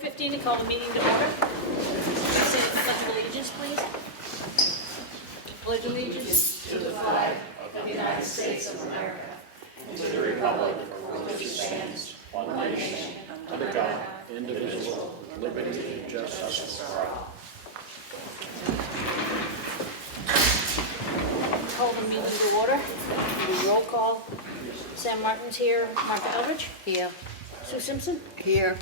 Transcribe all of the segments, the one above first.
4:15 to call the meeting to order. Say the Pledge of Allegiance, please. Pledge allegiance to the flag of the United States of America and to the republic for which it stands, one nation, under God, indivisible, with liberty and justice for all. Call the meeting to order. Do roll call. Sam Martin's here. Martha Eldridge? Here. Sue Simpson? Here.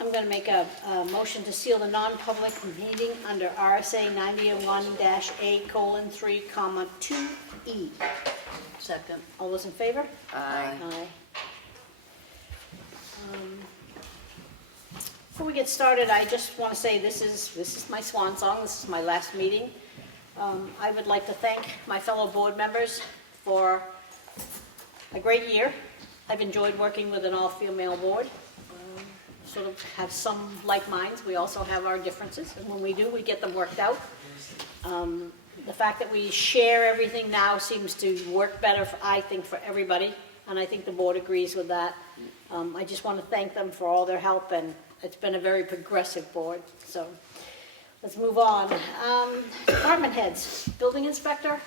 I'm going to make a motion to seal the non-public meeting under RSA 91-A:3, 2E. Second. All those in favor? Aye. Aye. Before we get started, I just want to say this is my swan song. This is my last meeting. I would like to thank my fellow board members for a great year. I've enjoyed working with an all-female board. Sort of have some like minds. We also have our differences, and when we do, we get them worked out. The fact that we share everything now seems to work better, I think, for everybody, and I think the board agrees with that. I just want to thank them for all their help, and it's been a very progressive board. So let's move on. Department heads, building inspector.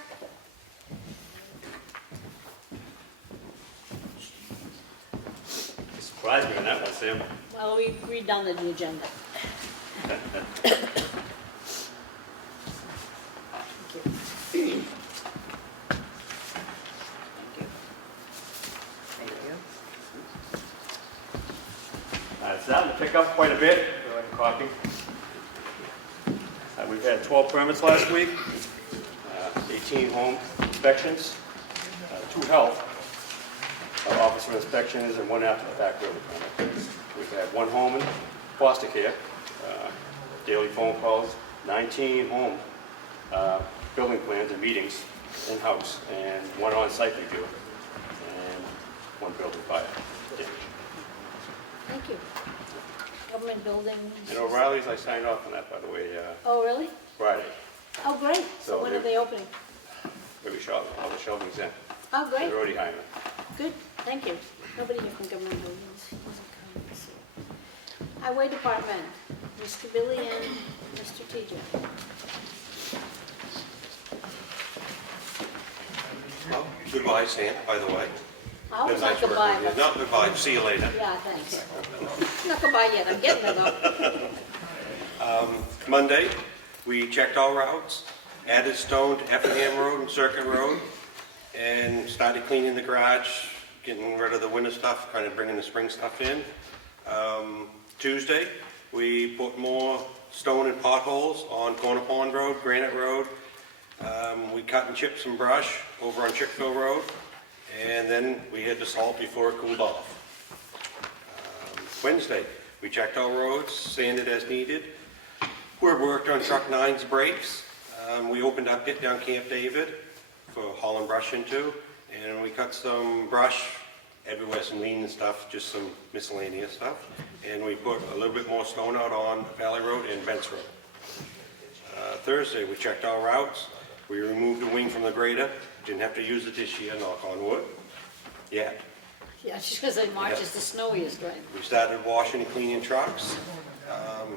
Surprised me on that one, Sam. Well, we redone the agenda. Thank you. Thank you. It's starting to pick up quite a bit. Go ahead and copy. We've had 12 permits last week, 18 home inspections, 2 health officer inspections, and 1 after-the-fact building permit. We've had 1 home in foster care, daily phone calls, 19 home building plans and meetings in-house, and 1 on-site review, and 1 building fire. Yeah. Thank you. Government building. And O'Reilly's, I signed off on that, by the way, Oh, really? Friday. Oh, great. So So when are they opening? Maybe all the shelving's in. Oh, great. They're already hiring. Good. Thank you. Nobody here from government buildings. Doesn't come. Let's see. Highway department, Mr. Billy and Mr. TJ. Well, goodbye, Sam, by the way. I always Been not nice working goodbye, with you. but Not goodbye, see you later. yeah, thanks. Not goodbye yet. I'm getting there though. Monday, we checked all routes, added stone to Effingham Road and Circuit Road, and started cleaning the garage, getting rid of the winter stuff, kind of bringing the spring stuff in. Tuesday, we put more stone and potholes on Corner Pond Road, Granite Road. We cut and chipped some brush over on Chickville Road, and then we had to salt before it cooled off. Wednesday, we checked all roads, sanded as needed. We worked on Truck 9's brakes. We opened up pit down Camp David for hauling brush into, and we cut some brush everywhere, some lean and stuff, just some miscellaneous stuff. And we put a little bit more stone out on Valley Road and Bents Road. Thursday, we checked all routes. We removed a wing from the grader. Didn't have to use it this year, knock on wood. Yeah. Yeah, she's gonna say March is the snowiest, right? We started washing and cleaning trucks.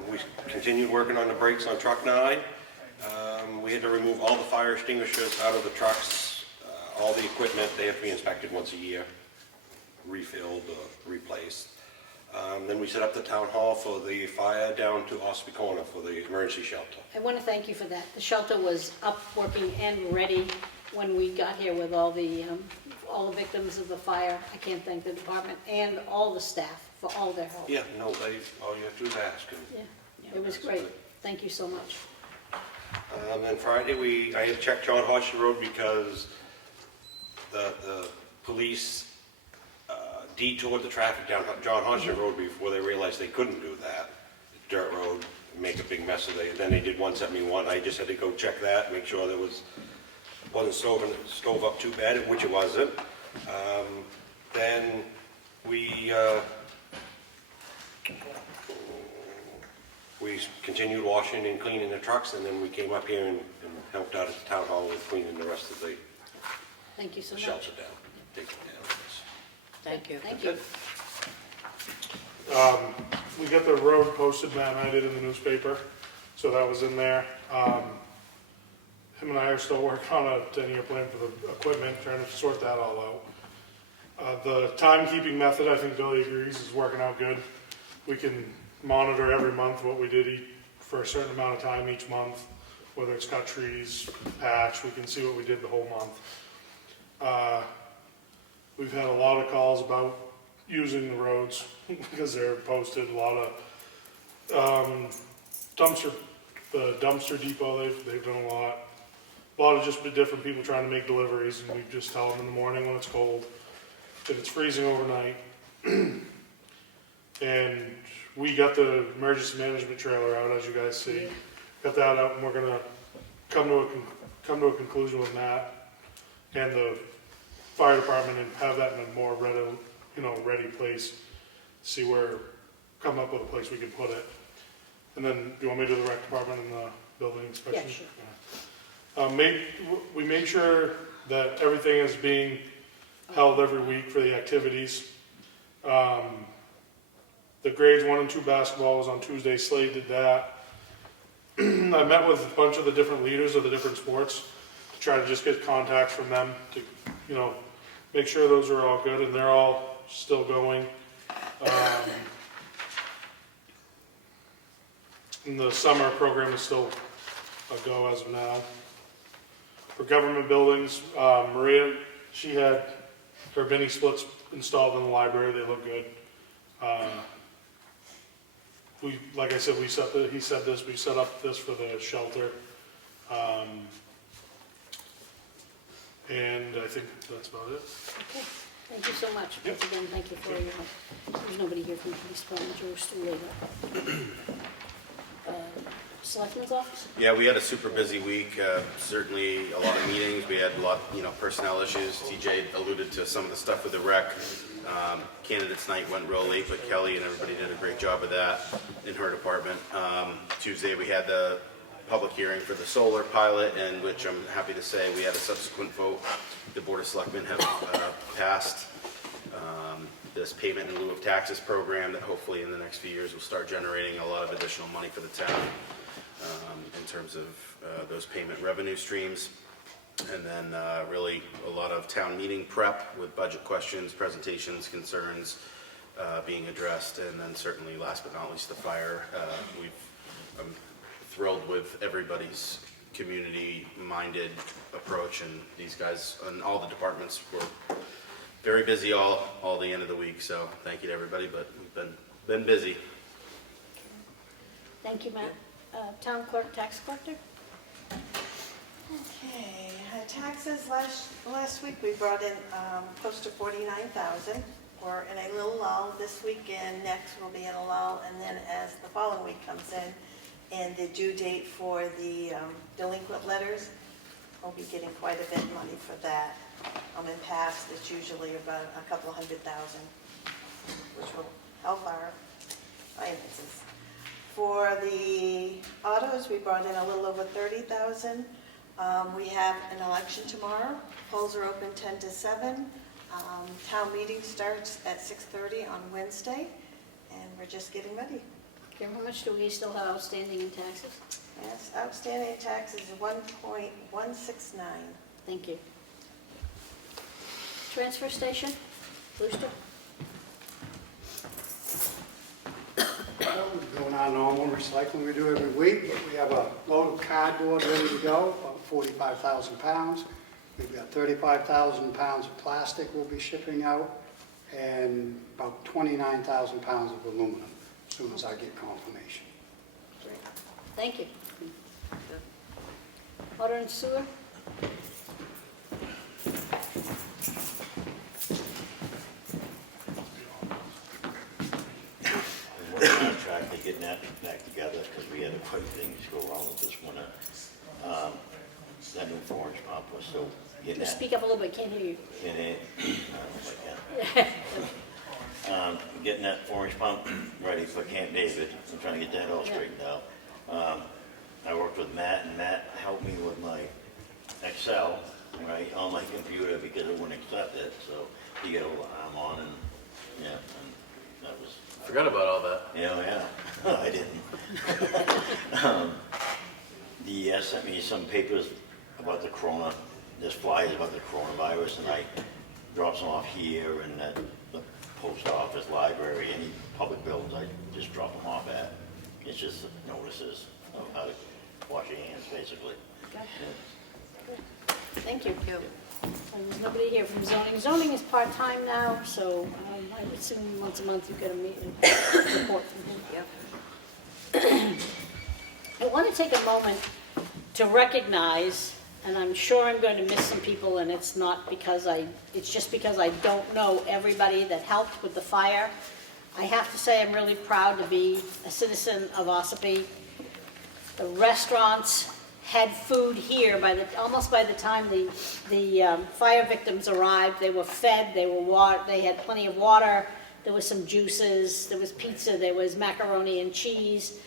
We continued working on the brakes on Truck 9. We had to remove all the fire extinguishers out of the trucks, all the equipment. They have to be inspected once a year, refilled, replaced. Then we set up the town hall for the fire down to Ossipee Corner for the emergency shelter. I want to thank you for that. The shelter was up, working, and ready when we got here with all the victims of the fire. I can't thank the department and all the staff for all their help. Yeah, no, all you have to do is ask. Yeah, it was great. Thank you so much. Then Friday, I had checked John Hodgson Road because the police detoured the traffic down John Hodgson Road before they realized they couldn't do that. Dirt road, make a big mess of it. Then they did 171. I just had to go check that, make sure there wasn't stove up too bad, which it wasn't. Then we continued washing and cleaning the trucks, and then we came up here and helped out at the town hall with cleaning the rest of the Thank you so much. shelter down. Take it down. Thank you. Thank you. We got the road posted, Matt and I did in the newspaper, so that was in there. Him and I are still working on a 10-year plan for the equipment, trying to sort that all out. The timekeeping method, I think Billy agrees, is working out good. We can monitor every month what we did for a certain amount of time each month, whether it's cut trees, patch, we can see what we did the whole month. We've had a lot of calls about using the roads because they're posted. A lot of the dumpster depot, they've done a lot. A lot of just different people trying to make deliveries, and we just tell them in the morning when it's cold, if it's freezing overnight. And we got the emergency management trailer out, as you guys see. Got that out, and we're gonna come to a conclusion with that and the fire department and have that in a more ready place. Come up with a place we can put it. And then, do you want me to do the rec department and the building inspection? Yeah, sure. We made sure that everything is being held every week for the activities. The grades 1 and 2 basketball was on Tuesday. Slade did that. I met with a bunch of the different leaders of the different sports to try to just get contacts from them to, make sure those are all good, and they're all still going. And the summer program is still a go as of now. For government buildings, Maria, she had her mini splits installed in the library. They look good. Like I said, we set up this for the shelter. And I think that's about it. Okay, thank you so much. Yep. Once again, thank you for your help. There's nobody here from the police department, Joe Stewart. Selectmen's office? Yeah, we had a super busy week, certainly a lot of meetings, we had a lot, personnel issues. TJ alluded to some of the stuff with the rec. Candidates night went real late, but Kelly and everybody did a great job of that in her department. Tuesday we had the public hearing for the solar pilot, in which I'm happy to say we had a subsequent vote. The Board of Selectmen have passed this payment in lieu of taxes program that hopefully in the next few years will start generating a lot of additional money for the town in terms of those payment revenue streams. And then really a lot of town meeting prep with budget questions, presentations, concerns being addressed. And then certainly last but not least, the fire. I'm thrilled with everybody's community-minded approach, and these guys and all the departments were very busy all the end of the week. So thank you to everybody, but we've been busy. Thank you, Matt. Town clerk, tax collector? Okay, taxes last week we brought in close to 49,000. We're in a little lull this weekend. Next we'll be in a lull, and then as the following week comes in, and the due date for the delinquent letters, we'll be getting quite a bit of money for that. In past, it's usually about a couple of $100,000, which will help our finances. For the autos, we brought in a little over 30,000. We have an election tomorrow. Polls are open 10 to 7. Town meeting starts at 6:30 on Wednesday, and we're just getting ready. Okay, how much do we still have outstanding in taxes? Yes, outstanding taxes is 1.169. Thank you. Transfer station, Brewster? Well, we're doing our normal recycling we do every week, but we have a load of cardboard ready to go, about 45,000 pounds. We've got 35,000 pounds of plastic we'll be shipping out, and about 29,000 pounds of aluminum, as soon as I get confirmation. Great. Thank you. Water and sewer? We're working on track to getting that back together because we had quite a few things go wrong with this winter. That new orange pump was still getting Just that. speak up a little bit, can't hear you. And it, I don't know if I can. Getting that orange pump ready for Camp David. I'm trying to get that all straightened out. I worked with Matt, and Matt helped me with my Excel, right, on my computer because it wouldn't accept it. So he got a arm on, and yeah, and That was, Forgot about all that. yeah, I didn't. The sent me some papers about the corona, there's flyers about the coronavirus, and I dropped some off here and at the post office, library, any public buildings, I just drop them off at. It's just notices of how to wash your hands, basically. Okay. Thank you. And there's nobody here from zoning. Zoning is part-time now, so I would assume once a month you get a meeting report from him. Yep. I want to take a moment to recognize, and I'm sure I'm going to miss some people, and it's not because it's just because I don't know everybody that helped with the fire. I have to say I'm really proud to be a citizen of Ossipee. The restaurants had food here almost by the time the fire victims arrived. They were fed, they had plenty of water, there was some juices, there was pizza, there was macaroni and cheese.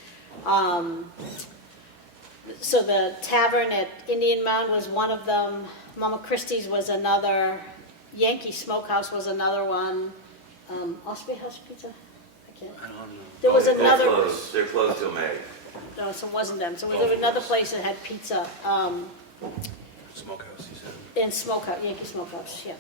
So the tavern at Indian Mound was one of them, Mama Christie's was another, Yankee Smokehouse was another one, Ossipee House Pizza? I can't. I don't know. There was They're another. closed. They're closed till May. No, so it wasn't them. So there was another place that had pizza, Smokehouse, you said. in Smokehouse, Yankee Smokehouse, yeah.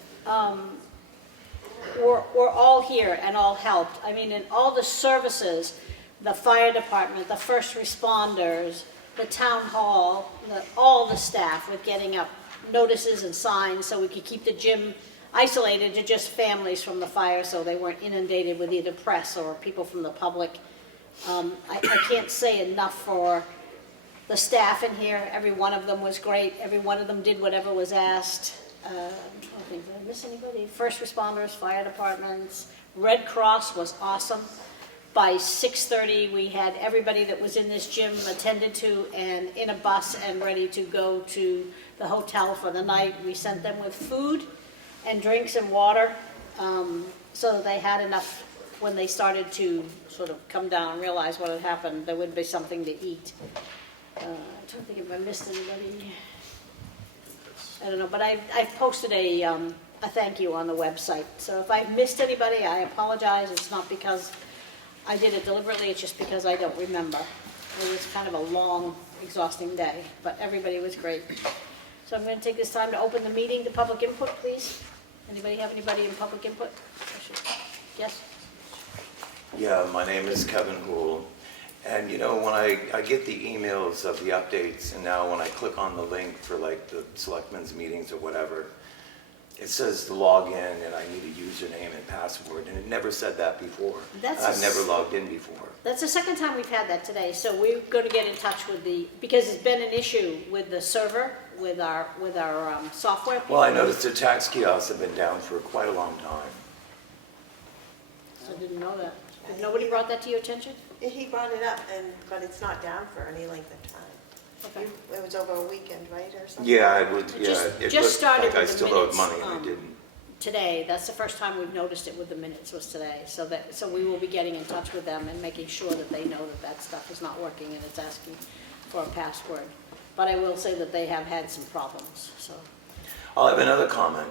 We're all here and all helped. I mean, in all the services, the fire department, the first responders, the town hall, all the staff with getting up notices and signs so we could keep the gym isolated to just families from the fire so they weren't inundated with either press or people from the public. I can't say enough for the staff in here. Every one of them was great. Every one of them did whatever was asked. I'm trying to think, did I miss anybody? First responders, fire departments. Red Cross was awesome. By 6:30, we had everybody that was in this gym attended to and in a bus and ready to go to the hotel for the night. We sent them with food and drinks and water so that they had enough when they started to sort of come down and realize what had happened, there would be something to eat. I'm trying to think if I missed anybody. I don't know, but I've posted a thank you on the website. So if I've missed anybody, I apologize. It's not because I did it deliberately, it's just because I don't remember. It was kind of a long, exhausting day, but everybody was great. So I'm going to take this time to open the meeting to public input, please. Anybody have anybody in public input? Yes? Yeah, my name is Kevin Houle. And you know, when I get the emails of the updates, and now when I click on the link for like the Selectmen's meetings or whatever, it says to log in and I need a username and password, and it never said that before. I've never logged in before. That's the second time we've had that today, so we're going to get in touch with because it's been an issue with the server, with our software people. Well, I noticed the tax kiosks have been down for quite a long time. I didn't know that. Nobody brought that to your attention? He brought it up, but it's not down for any length of time. Okay. It was over a weekend, right, or something? Yeah, I would, It yeah. just- it just looked started like I with the still owed minutes, money and I didn't. Today, that's the first time we've noticed it with the minutes was today. So we will be getting in touch with them and making sure that they know that stuff is not working and it's asking for a password. But I will say that they have had some problems, so. I'll have another comment.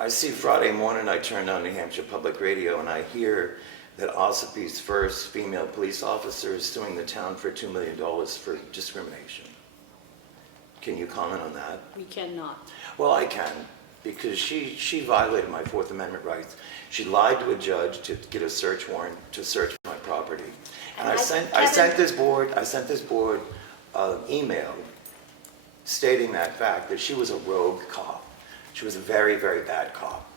I see Friday morning, I turned on New Hampshire Public Radio and I hear that Ossipee's first female police officer is suing the town for $2 million for discrimination. Can you comment on that? We cannot. Well, I can, because she violated my Fourth Amendment rights. She lied to a judge to get a search warrant to search my property. And I sent this board email stating that fact, that she was a rogue cop. She was a very, very bad cop.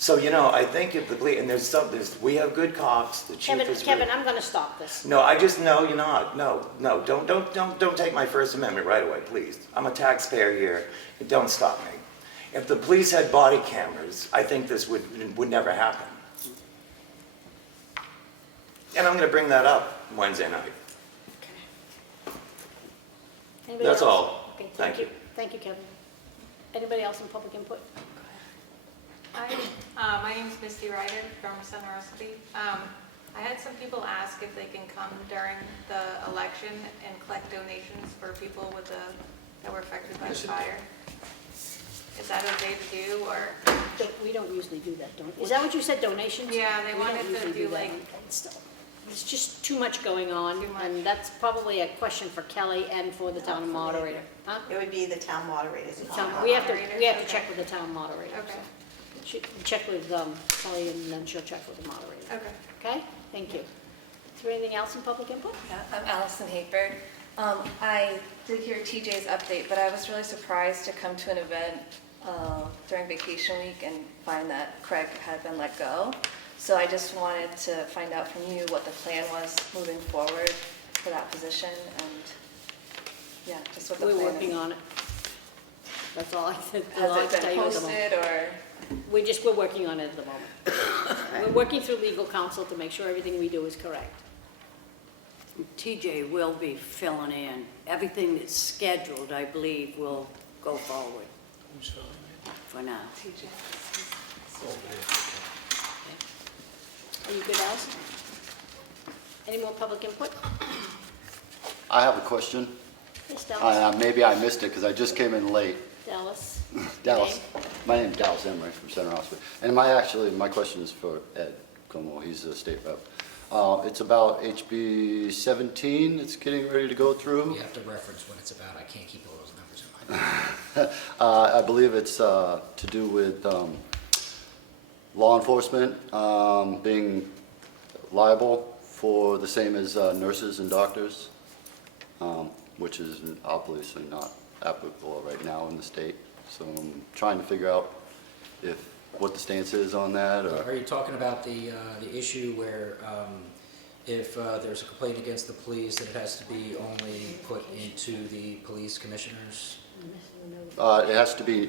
So, you know, I think if the police, and we have good cops, the chief is... Kevin, I'm going to stop this. No, no, you're not. No, don't take my First Amendment right away, please. I'm a taxpayer here. Don't stop me. If the police had body cameras, I think this would never happen. And I'm going to bring that up Wednesday night. Anybody That's else? all. Okay, Thank you. Thank you, Kevin. Anybody else in public input? Hi, my name's Misty Ryder from Center Ossipee. I had some people ask if they can come during the election and collect donations for people that were affected by the fire. Is that okay to do, or? We don't usually do that, don't, is that what you said, donations? Yeah, they We don't wanted to usually do that. like, It's just too much going on, Too much. and that's probably a question for Kelly and for the town moderator. Huh? It would be the town moderator's Town- comment. We have to Moderator, check with the town moderator. Okay. so. She check with Kelly, and then she'll check with the moderator. Okay. Okay, thank you. Is there anything else in public input? Yeah, I'm Allison Hakeford. I did hear TJ's update, but I was really surprised to come to an event during vacation week and find that Craig had been let go. So I just wanted to find out from you what the plan was moving forward for that position, and yeah, just what the We're plan is. working on it. That's all I said. That's all I Has can it tell been you at the moment. posted, or? We're working on it at the moment. We're working through legal counsel to make sure everything we do is correct. TJ will be filling in. Everything that's scheduled, I believe, will go forward Who's filling for now. Are you good, Allison? Any more public input? I have a question. Yes, Dallas? Maybe I missed it because I just came in late. Dallas? Dallas. Name? My name's Dallas Emery from Center Hospital. And my question is for Ed Como. He's the state rep. It's about HB 17. It's getting ready to go through. You have to reference what it's about. I can't keep all those numbers in my mind. I believe it's to do with law enforcement being liable for the same as nurses and doctors, which is obviously not applicable right now in the state. So I'm trying to figure out what the stance is on that. Are you talking about the issue where if there's a complaint against the police, that it has to be only put into the police commissioners? It has to be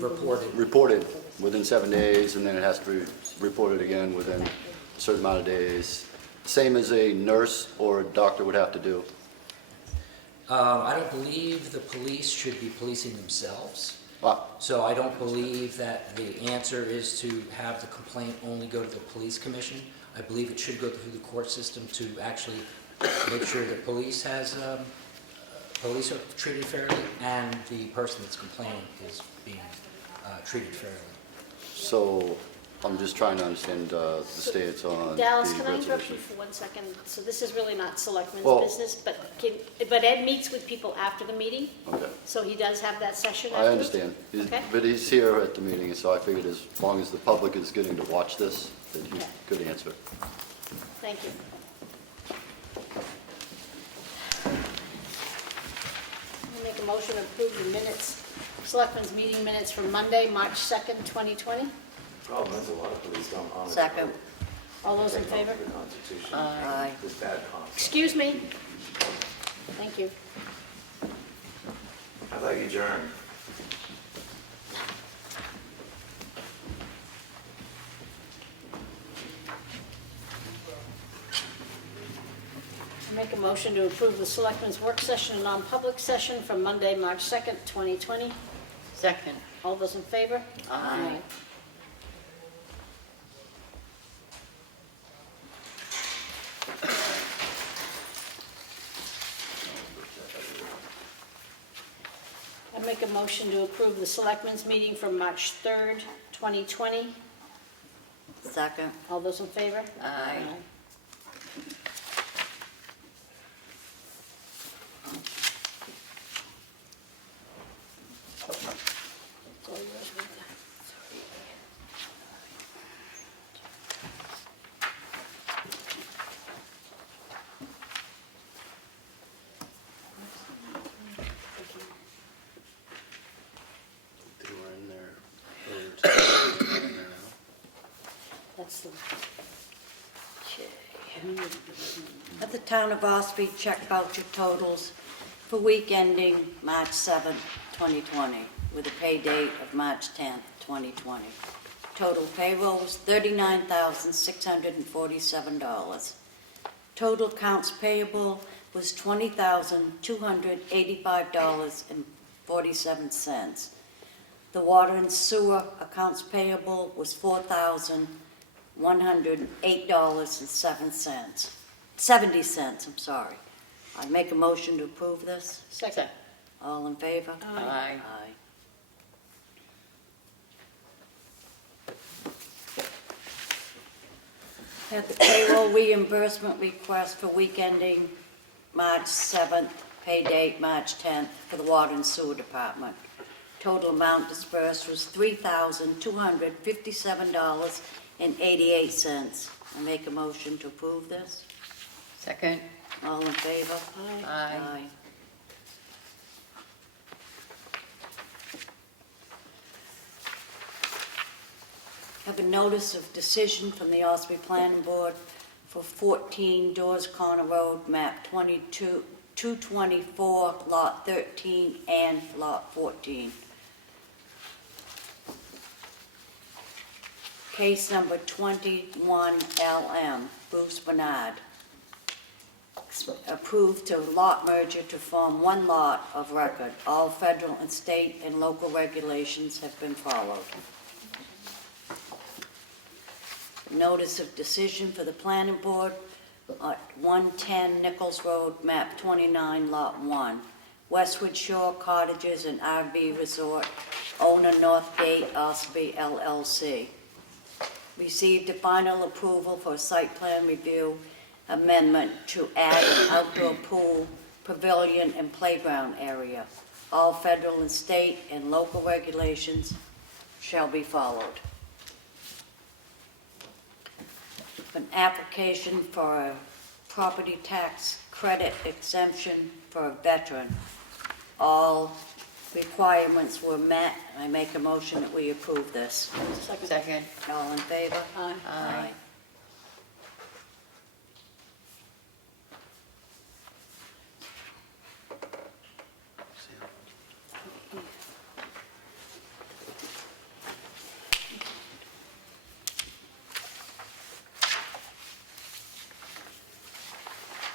reported within 7 days, and then it has to be reported again within a certain amount of days. Same as a nurse or a doctor would have to do. I don't believe the police should be policing themselves. Ah, So I don't believe that the answer is to have the complaint only go to the police commission. I believe it should go through the court system to actually make sure that police are treated fairly, and the person that's complaining is being treated fairly. so I'm just trying to understand the stance on the Dallas, can I interrupt you resolution. for 1 second? So this is really not selectmen's Well- business, but Ed meets with people after the meeting, Okay. so he does have that session I afterwards? understand. Okay. But he's here at the meeting, so I figured as long as the public is getting to watch this, that he Okay. could answer. Thank you. I'll make a motion to approve the minutes, selectmen's meeting minutes from Monday, March 2nd, 2020. Problem is, a lot of police don't honor. Second. All those in favor? The Constitution. Aye. It's bad concept. Excuse me. Thank you. How about you adjourn? I make a motion to approve the selectmen's work session and non-public session from Monday, March 2nd, 2020. Second. All those in favor? Aye. I make a motion to approve the selectmen's meeting from March 3rd, 2020. Second. All those in favor? Aye. It's all yours, Rita. They were in there earlier today. They're in there now. That's the, At the Town of Ossipee, check voucher totals for week ending March 7th, 2020, with a pay date of March 10th, 2020. Total payroll was $39,647. Total accounts payable was $20,285.47. The water and sewer accounts payable was $4,108.70. 70 cents, I'm sorry. I make a motion to approve this. second. All in favor? Aye. Aye. Have the payroll reimbursement request for week ending March 7th, pay date March 10th for the Water and Sewer Department. Total amount dispersed was $3,257.88. I make a motion to approve this. Second. All in favor? Aye. Have a notice of decision from the Ossipee Planning Board for 14 Doors Corner Road, map 224, lot 13 and lot 14. Case number 21LM, Bruce Bernard. Approved to lot merger to form one lot of record. All federal and state and local regulations have been followed. Notice of decision for the planning board at 110 Nichols Road, map 29, lot 1. Westwood Shore Cottages and RV Resort, owner Northgate Ossipee LLC. Received a final approval for a site plan review amendment to add an outdoor pool, pavilion, and playground area. All federal and state and local regulations shall be followed. An application for a property tax credit exemption for a veteran. All requirements were met. I make a motion that we approve this. Second. All in favor? Aye. Aye.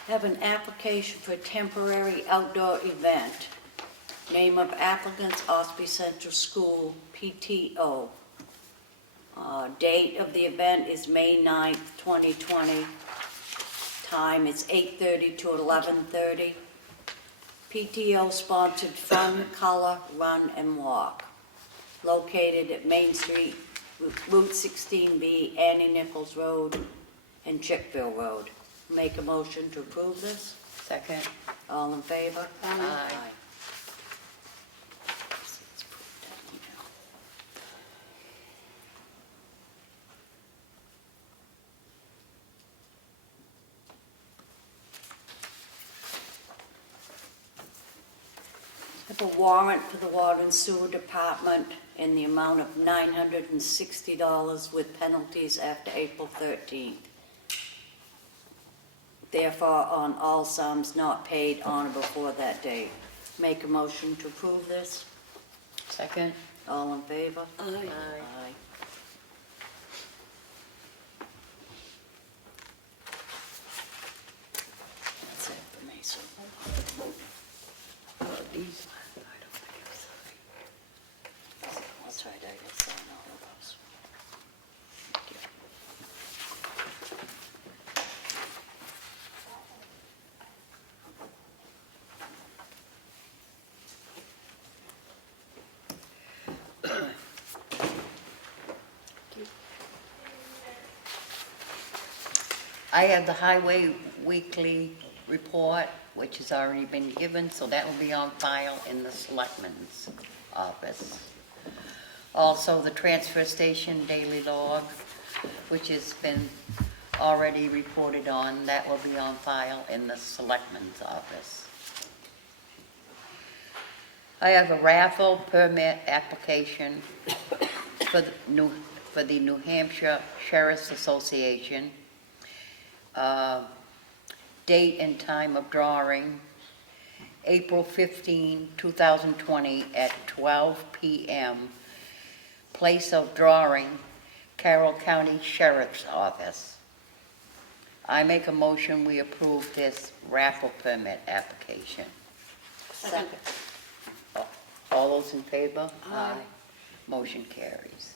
Have an application for a temporary outdoor event. Name of applicants, Ossipee Central School, PTO. Date of the event is May 9th, 2020. Time is 8:30 to 11:30. PTO sponsored fun, color, run, and walk. Located at Main Street, Route 16B, Annie Nichols Road, and Chickville Road. Make a motion to approve this. Second. All in favor? Aye. Let's put that one down. Have a warrant for the Water and Sewer Department in the amount of $960 with penalties after April 13th. Therefore, on all sums not paid on or before that date. Make a motion to approve this. Second. All in favor? Aye. Aye. That's it for me, so. These. That's right, I guess I know all those. Thank you. I have the Highway Weekly Report, which has already been given, so that will be on file in the Selectmen's office. Also, the Transfer Station Daily Log, which has been already reported on, that will be on file in the Selectmen's office. I have a raffle permit application for the New Hampshire Sheriff's Association. Date and time of drawing, April 15, 2020 at 12 p.m. Place of drawing, Carroll County Sheriff's Office. I make a motion we approve this raffle permit application. Second. All those in favor? Aye. Motion carries.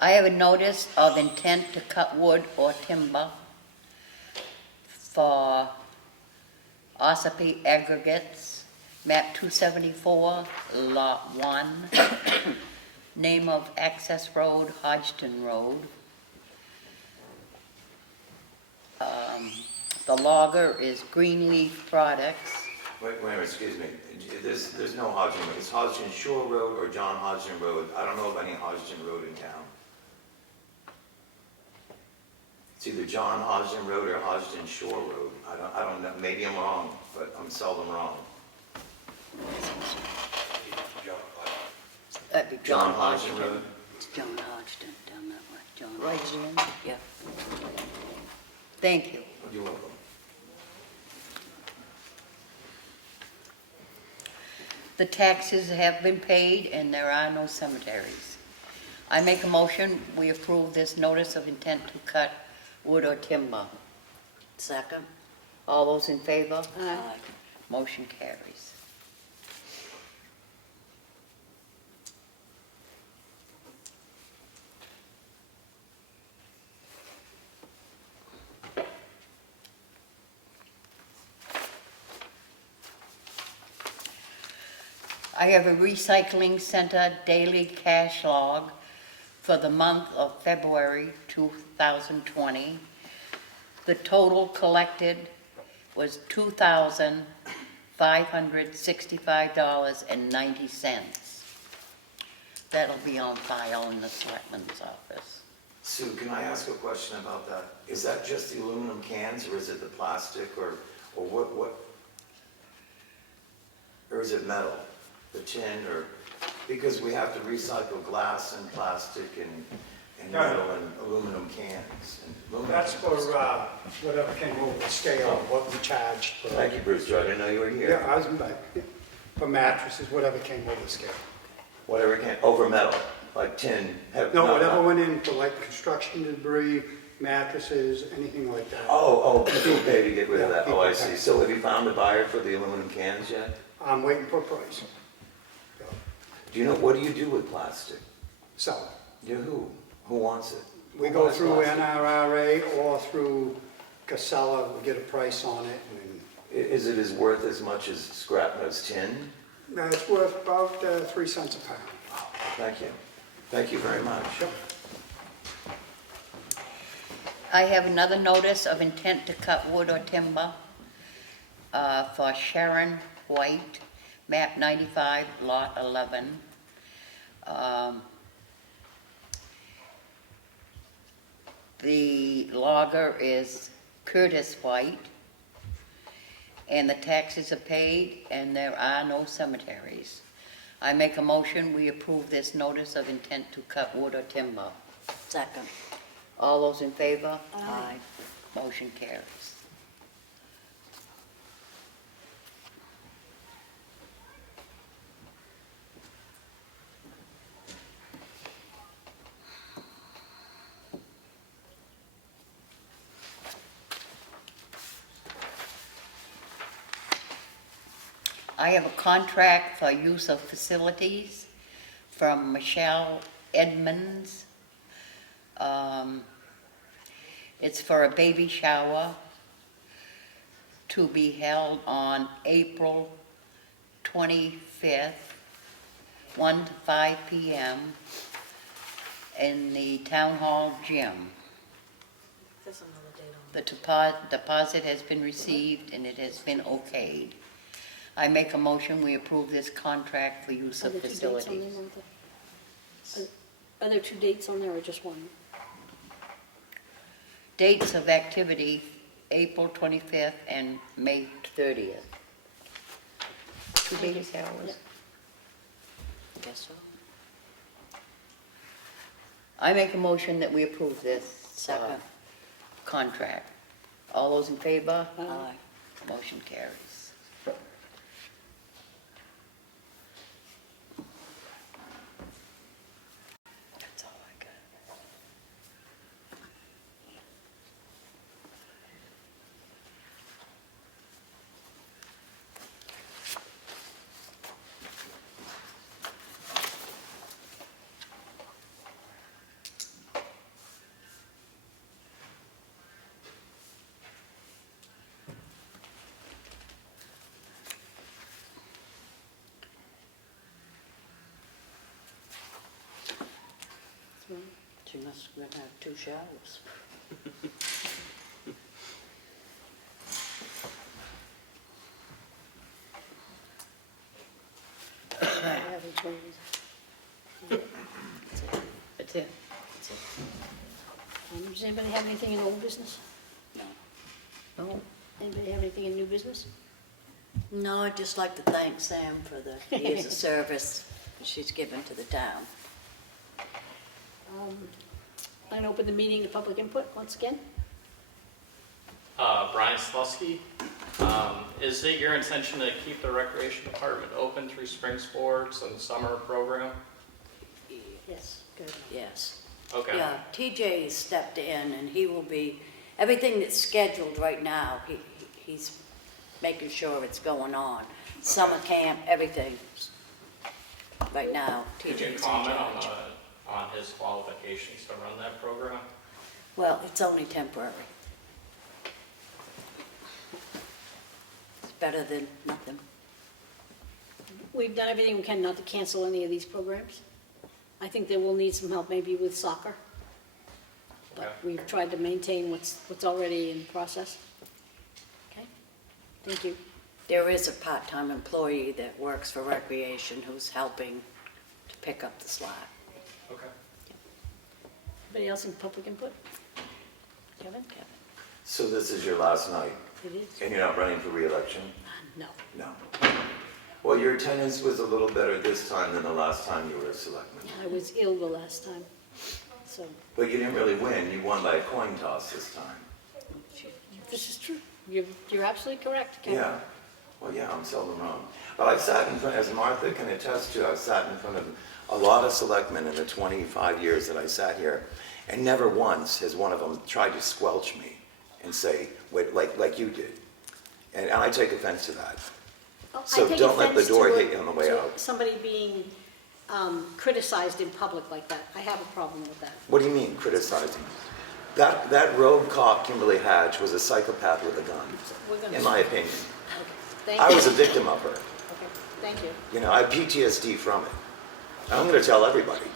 I have a notice of intent to cut wood or timber for Ossipee aggregates, map 274, lot 1, name of access road, Hodgson Road. The logger is Greenleaf Products. Wait a minute, excuse me. There's no Hodgson Road. It's Hodgson Shore Road or John Hodgson Road. I don't know of any Hodgson Road in town. It's either John Hodgson Road or Hodgson Shore Road. I don't know. Maybe I'm wrong, but I'm seldom wrong. That'd be John Hodgson Road? It's John Hodgson down that way. John Right Hodgson. here. Yeah. Thank you. You're welcome. The taxes have been paid and there are no cemeteries. I make a motion, we approve this notice of intent to cut wood or timber. Second? All those in favor? Aye. Motion carries. I have a recycling center daily cash log for the month of February 2020. The total collected was $2,565.90. That'll be on file in the Selectmen's office. Sue, can I ask a question about that? Is that just the aluminum cans, or is it the plastic, or what? Or is it metal, the tin, or, because we have to recycle glass and plastic and metal and aluminum cans. And aluminum That's for cans. whatever came over the scale, what we charged. for- Thank you, Bruce, I didn't know you were here. Yeah, I was, for mattresses, whatever came over the scale. Whatever can, over metal, like tin. No, whatever went in for like construction debris, mattresses, anything like that. People pay to get rid of that, Yeah, oh, I people see. pay. So have you found a buyer for the aluminum cans yet? I'm waiting for a price. Do you know, what do you do with plastic? So, Yeah, who? Who wants it? we Who go buys through plastic? NRRA or through Casella, we get a price on it, and Is it as worth as much as scrap as tin? it's worth about 3 cents a pound. Thank you. Thank you very much. I have another notice of intent to cut wood or timber for Sharon White, map 95, lot 11. The logger is Curtis White, and the taxes are paid, and there are no cemeteries. I make a motion, we approve this notice of intent to cut wood or timber. Second? All those in favor? Aye. Motion carries. I have a contract for use of facilities from Michelle Edmonds. It's for a baby shower to be held on April 25th, 1 to 5 p.m. in the Town Hall gym. There's another date on The deposit has been received and it has been okayed. I make a motion, we approve this contract for use Are of there 2 dates on there, facilities. Martha? Are there 2 dates on there or just one? Dates of activity, April 25th and May 30th. 2 days, hours? Yep. Guess so. I make a motion that we approve this Second. contract. All those in favor? Aye. Motion carries. That's all I got. She must have had 2 showers. I haven't told you. That's it. Does anybody have anything in old business? No. Anybody have anything in new business? No, I'd just like to thank Sam for the years of service she's given to the town. I open the meeting to public input once again. Brian Slusky. Is it your intention to keep the recreation department open through spring sports and summer program? Yes, good. Yes. Okay. Yeah, TJ stepped in and he will be, everything that's scheduled right now, he's making sure it's going on. Summer camp, everything. Right now, Could TJ's you in comment charge. on his qualifications to run that program? Well, it's only temporary. It's better than nothing. We've done everything we can not to cancel any of these programs. I think they will need some help maybe with soccer. But Okay. we've tried to maintain what's already in process. Okay, thank you. There is a part-time employee that works for recreation who's helping to pick up the slack. Okay. Anybody else in public input? Kevin? So this is your last night, It is? and you're not running for re-election? No. No. Well, your attendance was a little better this time than the last time you were a selectman. I was ill the last time, so But you didn't really win. You won by a coin toss this time. this is true. You're absolutely correct, Kevin. Yeah. Well, yeah, I'm seldom wrong. But I've sat in front, as Martha can attest to, I've sat in front of a lot of selectmen in the 25 years that I sat here, and never once has one of them tried to squelch me and say, wait, like you did. And I take offense to that. Well, I So take don't let the offense door to hit you on the way to out. Somebody being criticized in public like that. I have a problem with that. What do you mean, criticizing? That rogue cop, Kimberly Hatch, was a psychopath with a We're gonna- gun, in my opinion. Okay, thank I you. was a victim of her. Okay, thank you. You know, I have PTSD from it. And I'm going to tell everybody,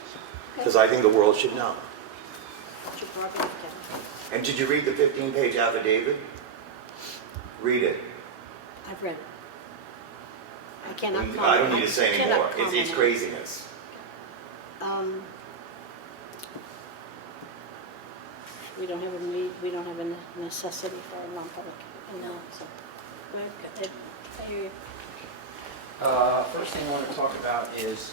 because I think the world should know. That's your prerogative, Kevin. And did you read the 15-page affidavit? Read it. I've read it. I cannot comment. I don't need to say cannot anymore. comment It's on it. craziness. We don't have a need, we don't have a necessity for a non-public, no, so. Go ahead. I hear you. First thing I want to talk about is,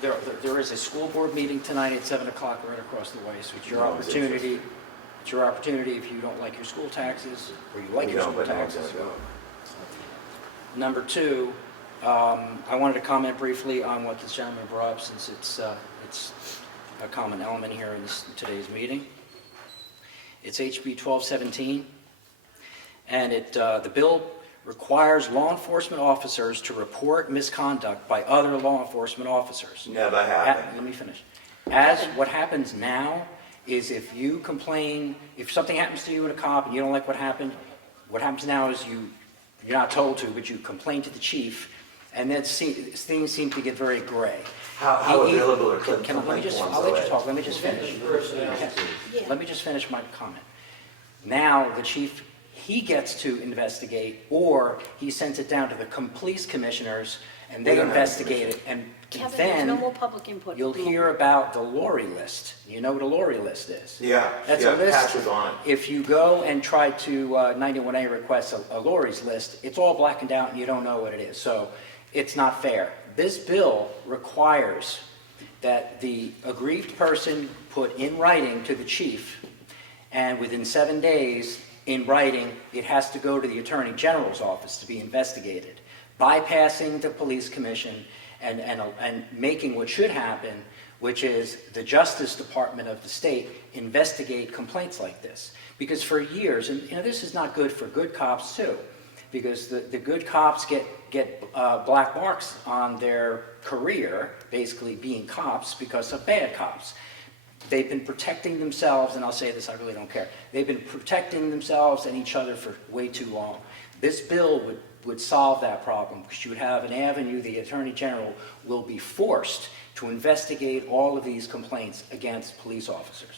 there is a school board meeting tonight at 7 o'clock right across the way, so it's your No, it's opportunity. It's your opportunity if you don't like your school taxes, or you like We your don't, school but no one's taxes. gonna go. Number two, I wanted to comment briefly on what this gentleman brought up, since it's a common element here in today's meeting. It's HB 1217, and the bill requires law enforcement officers to report misconduct by other law enforcement officers. Never happened. Let me finish. As what happens now is, if you complain, if something happens to you and a cop and you don't like what happens now is you're not told to, but you complain to the chief, and then things seem to get very gray. How available are Let me complaint just, forms? I'll let you already? talk, let me just finish. Yeah. Let me just finish my comment. Now, the chief, he gets to investigate, or he sends it down to the police commissioners, and We they don't have a investigate it, and Kevin, there's no then more public input. you'll hear about the lorry list. You know what a lorry list is? Yeah, That's yeah, a list. Patch was on it. If you go and try to 91A request a lorries list, it's all blackened out and you don't know what it is. So it's not fair. This bill requires that the aggrieved person put in writing to the chief, and within 7 days, in writing, it has to go to the Attorney General's office to be investigated, bypassing the police commission and making what should happen, which is the Justice Department of the state investigate complaints like this. Because for years, and this is not good for good cops too, because the good cops get black marks on their career, basically being cops, because of bad cops. They've been protecting themselves, and I'll say this, I really don't care. They've been protecting themselves and each other for way too long. This bill would solve that problem, because you would have an avenue, the Attorney General will be forced to investigate all of these complaints against police officers.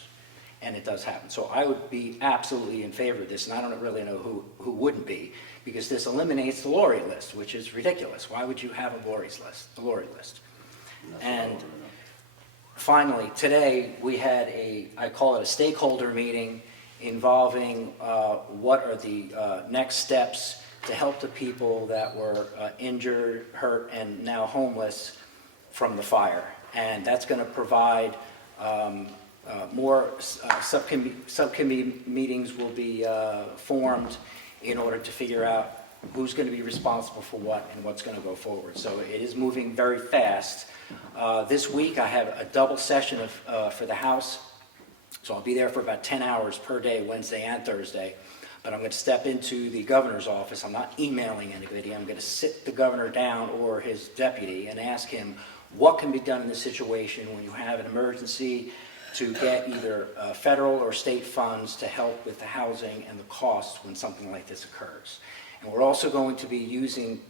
And it does happen. So I would be absolutely in favor of this, and I don't really know who wouldn't be, because this eliminates the lorry list, which is ridiculous. Why would you have a lorry list? And finally, today we had I call it a stakeholder meeting involving what are the next steps to help the people that were injured, hurt, and now homeless from the fire. And that's going to provide more subcommittee meetings will be formed in order to figure out who's going to be responsible for what and what's going to go forward. So it is moving very fast. This week I have a double session for the House, so I'll be there for about 10 hours per day, Wednesday and Thursday. But I'm going to step into the governor's office. I'm not emailing anybody. I'm going to sit the governor down or his deputy and ask him what can be done in this situation when you have an emergency, to get either federal or state funds to help with the housing and the costs when something like this occurs. And we're also going to be using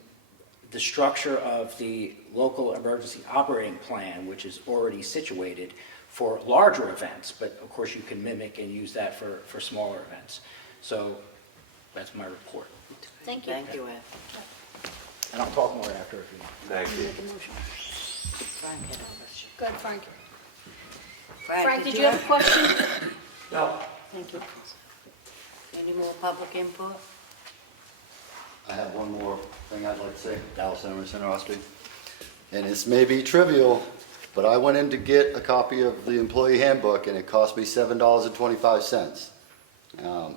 the structure of the local emergency operating plan, which is already situated for larger events, but of course you can mimic and use that for smaller events. So that's my report. Thank you. Thank you, Ed. And I'll talk more after if you want. Thank you. Make a motion. Frank had all this. Go ahead, Frank. Frank, Frank, did you have a question? No. Thank you. Any more public input? I have one more thing I'd like to say, Dallas Emerson, Ossipee. And this may be trivial, but I went in to get a copy of the employee handbook and it cost me $7.25.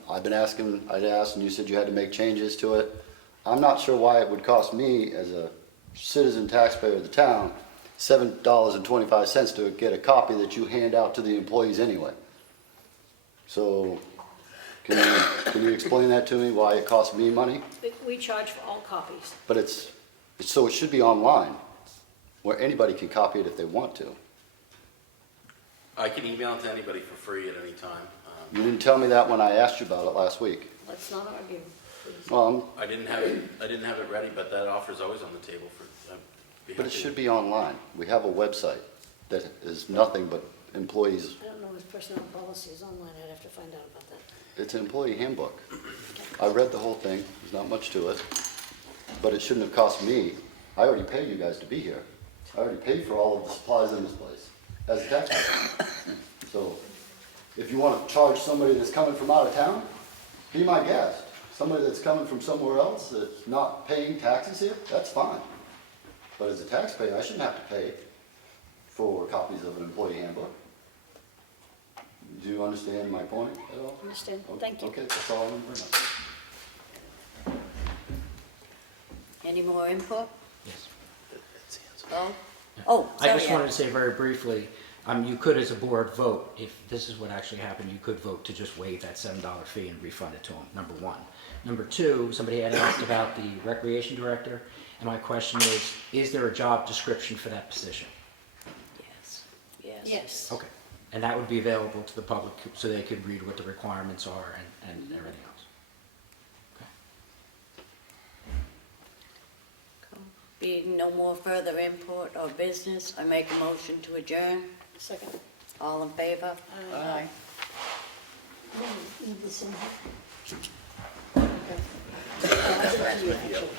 I'd asked and you said you had to make changes to it. I'm not sure why it would cost me as a citizen taxpayer of the town $7.25 to get a copy that you hand out to the employees anyway. So can you explain that to me, why it costs me money? We charge for all copies. But so it should be online, where anybody can copy it if they want to. I can email it to anybody for free at any time. You didn't tell me that when I asked you about it last week. Let's not argue, please. Well, I didn't have it ready, but that offer's always on the table for. but it should be online. We have a website that is nothing but employees. I don't know if personnel policy is online. I'd have to find out about that. It's an employee handbook. I read the whole thing. There's not much to it. But it shouldn't have cost me. I already paid you guys to be here. I already paid for all of the supplies in this place as a taxpayer. So if you want to charge somebody that's coming from out of town, be my guest. Somebody that's coming from somewhere else that's not paying taxes here, that's fine. But as a taxpayer, I shouldn't have to pay for copies of an employee handbook. Do you understand my point at all? Understand. Thank you. Okay, that's all I'm going to bring up. Any more input? Yes. Bo? Oh, I sorry, just Ed. wanted to say very briefly, you could as a board vote, if this is what actually happened, you could vote to just waive that $7 fee and refund it to them, number one. Number two, somebody had asked about the recreation director, and my question is there a job description for that position? Yes. Yes. Yes. Okay. And that would be available to the public so they could read what the requirements are and everything else. Okay. Being no more further input or business, I make a motion to adjourn. Second. All in favor? Aye. Leave this in here. Okay. I didn't do it, actually.